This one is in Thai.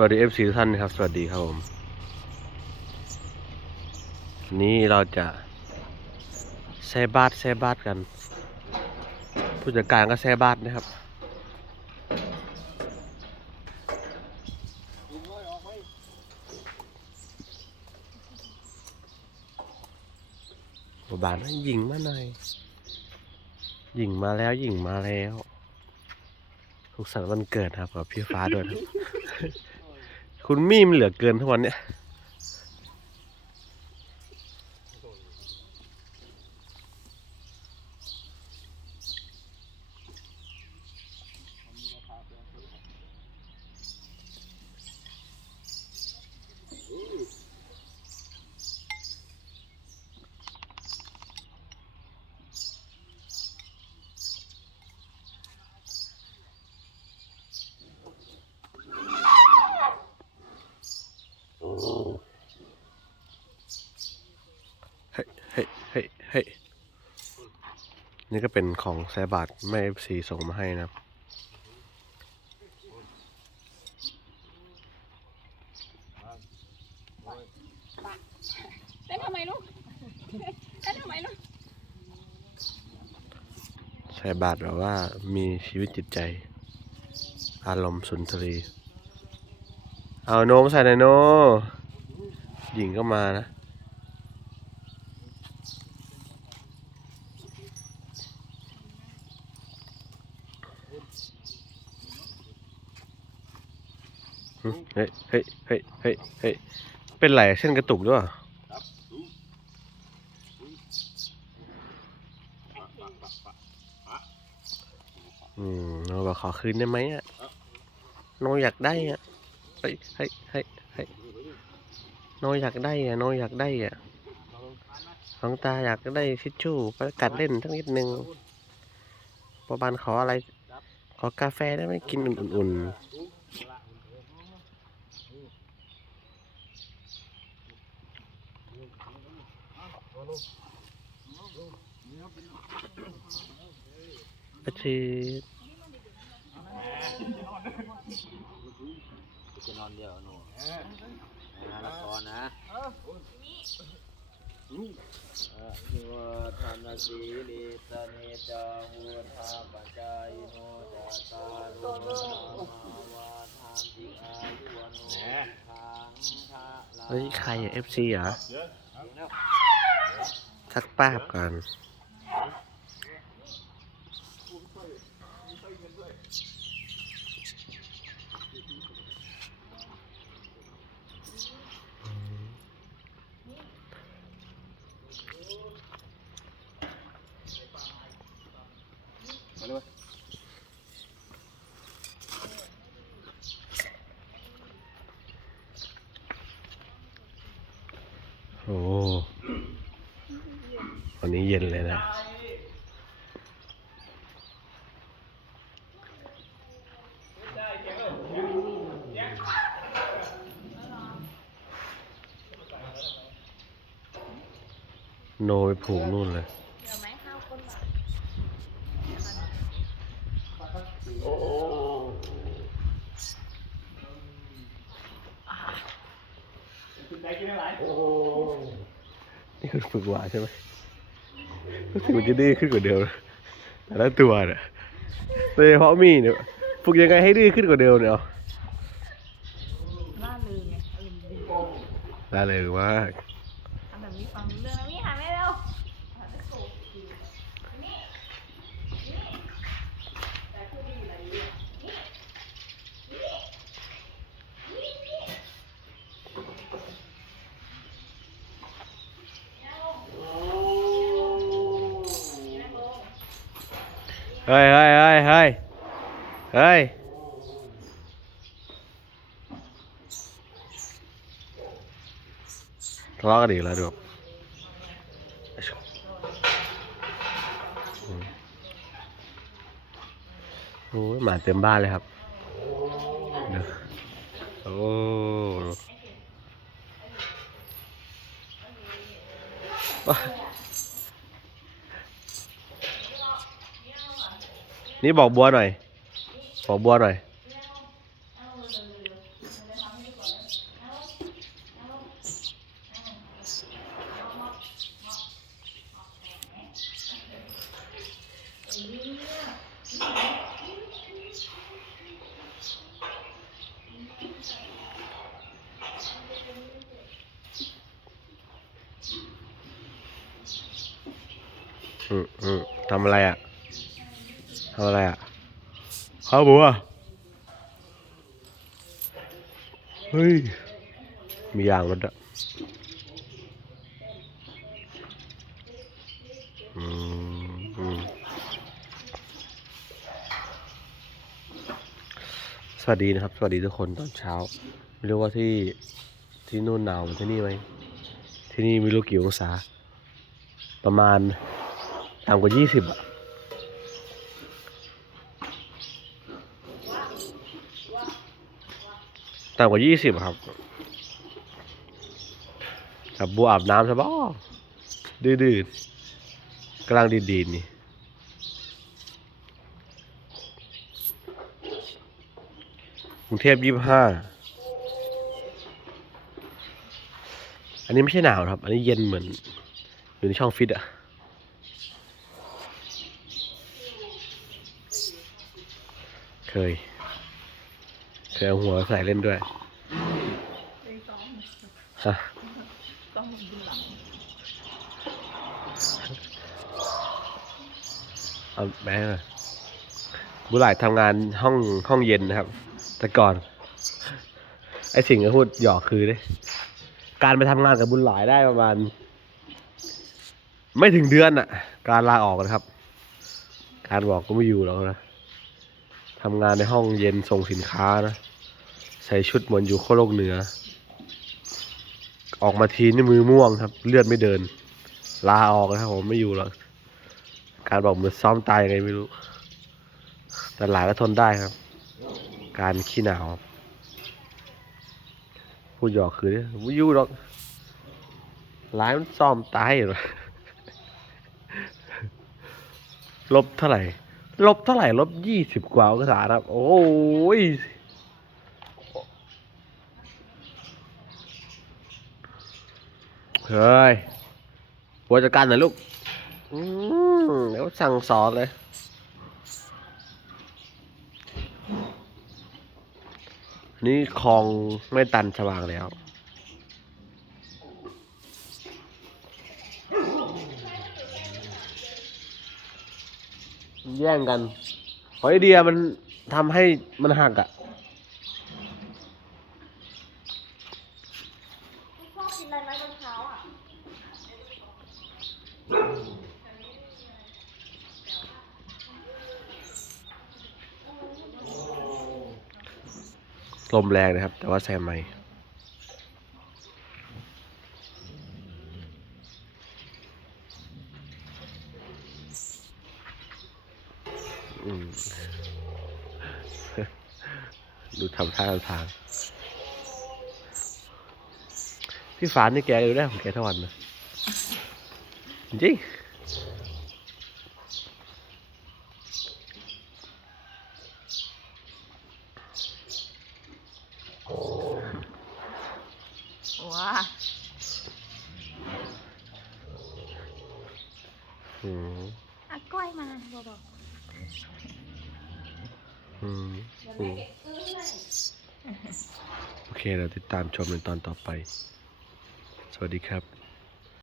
วัสดีเอฟซีทุกท่านนะครับ สวัสดีครับผมนี้เราจะแซ่บาทแซ่บาทกัน ผู้จัดการก็แซ่บาทนะครับบานนั้นยิงมาหน่อยยิงมาแล้วยิงมาแล้วสุขสันต์วันเกิดครับกับพี่ฟ้าด้วยนะ คุณมี่มันเหลือเกินทุกวันเนี้ย เฮ้ยเฮ้ยเฮ้ยเฮ้ย นี่ก็เป็นของแซบาทแม่สีส่งมาให้นะครับ เต้นทำไมลูกเต้นทำไมลูกแซบาทแบบว่ามีชีวิตจิตใจ อารมณ์สุนทรี เอาโนมใส่หน่อยโนหญิงก็มานะ เฮ้ยเฮ้ยเฮ้ยเฮ้ยเฮ้ยเป็นไรเส้นกระตุกด้วยวะอืมโนบอกขอคืนได้ไหมอะโนอยากได้อะเฮ้ยเฮ้ยเฮ้ยเฮ้ยโนอยากได้อะโนอยากได้อะน้องตาอยากได้ทิชชู่ไปกัดเล่นสักนิดนึงปอบานขออะไร ขอกาแฟได้ไหมกินอุ่นๆอาทิตย์จะนอนเดียวหนูนะละครนะ เออนิวทานสีลิสเนจาวุธาปัจจายโนจาตารุนามาวาทามติอายุวโนทางทะลา เฮ้ย ใครอะเอฟซีเหรอทักป้าบก่อน โอ้วันนี้เย็นเลยนะโนไปผูกนู่นเลย เดี๋ยวไหมข้าวคนละ นี่คือฝึกหวานใช่ไหมรู้สึกมันจะดื้อขึ้นกว่าเดิมนะแต่ละตัวเนี่ยโดยเฉพาะมีเนี่ยฝึกยังไงให้ดื้อขึ้นกว่าเดิมเนี่ยเอาล่าลืมไงอารมณ์ดีได้เลยมากทำแบบนี้ฟังรู้เรื่องแล้วนี่หันไม่เร็วหันไปสู่นี่นี่แต่พูดดีอะไรดีอะนี่นี่นี่นี่นั่งลงนั่งลง เฮ้ยเฮ้ยเฮ้ยเฮ้ยเฮ้ยทะเลาะกันอีกแล้วดูโอ้ยหมาเต็มบ้านเลยครับโอ้ว้ นี่บอกบัวหน่อย บอกบัวหน่อย อืมอืมทำอะไรอะ ทำอะไรอะข้าวบัวเฮ้ย มียางรถอะอืมอืมสวัสดีนะครับ สวัสดีทุกคนตอนเช้า ไม่รู้ว่าที่ที่นู่นหนาวเหมือนที่นี่ไหม ที่นี่ไม่รู้กี่องศา ประมาณต่ำกว่ายี่สิบอะ ต่ำกว่ายี่สิบครับจับบัวอาบน้ำใช่ปะดื้อๆกลังดีๆนี่กรุงเทพยี่สิบห้าอันนี้ไม่ใช่หนาวครับ อันนี้เย็นเหมือนอยู่ในช่องฟิตอะเคย เคยเอหัวใส่เล่นด้วยฮะเอาแม่บุหลายทำงานห้องห้องเย็นนะครับ แต่ก่อน ไอสิ่งที่พูดหยอกคือเนี่ยการไปทำงานกับบุญหลายได้ประมาณ ไม่ถึงเดือนอะการลาออกนะครับ การบอกก็ไม่อยู่แล้วนะทำงานในห้องเย็นส่งสินค้านะ ใส่ชุดเหมือนอยู่โคโลกเหนือ ออกมาทีนี่มือม่วงครับ เลือดไม่เดิน ลาออกนะครับผมไม่อยู่แล้วการบอกเหมือนซ้อมตายยังไงไม่รู้ แต่หลายก็ทนได้ครับ การขี้หนาวพูดหยอกคือเนี่ยไม่อยู่หรอกหลายมันซ้อมตายเหรอลบเท่าไหร่ ลบเท่าไหร่ ลบยี่สิบกว่าองศาครับ โอ้ย เฮ้ยบัวจัดการหน่อยลูกอืมเดี๋ยวสั่งสอนเลย นี่คลองไม่ตันสว่างแล้ว แย่งกันหอยเดียมันทำให้มันหักอะอบกินอะไรไหมตอนเช้าอะ ลมแรงนะครับ แต่ว่าแซมไม่ดูทำท่าทาง พี่ฟานนี่แกอยู่ได้ของแกทั้งวันนะจริง อืมอะก้อยมาบอกอืมอืมโอเคเราติดตามชมในตอนต่อไป สวัสดีครับ